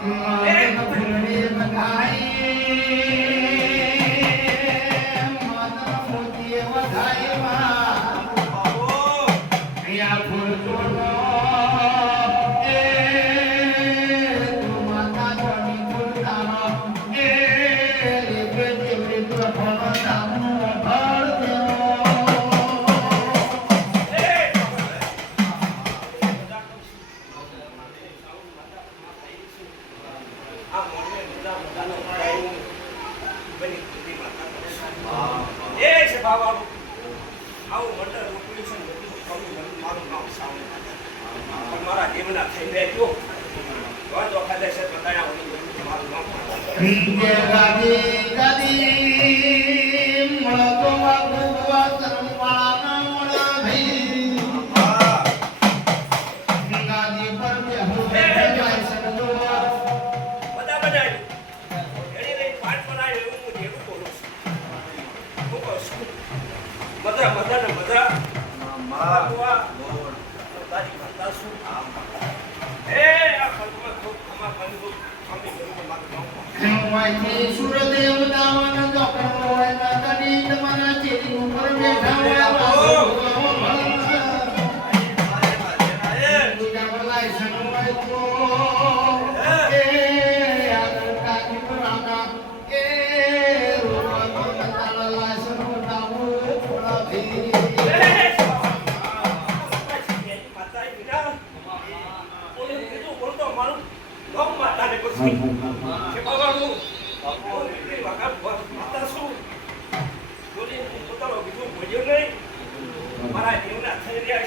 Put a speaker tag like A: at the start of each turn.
A: Amen. એ
B: છે બાવાનું આવું મંડળ રોકડ્યું છે ને બધું કરું મને મારું નામ સામે પણ મારા જીવના થઈ બેઠો વાંધો ખાધે છે તો દયા મારું નામ
A: ગાદી ગાદી મળતો વાગવા તરવાના મળ ભઈ
B: ને તારી માતા શું એ આ ખૂબ
A: સુરદેવ દાવન દોકરો હોય નદડી તમારા ચેરી ઉપર બેઠા હોય વાસો
B: મારા જીવના થઈ રહ્યા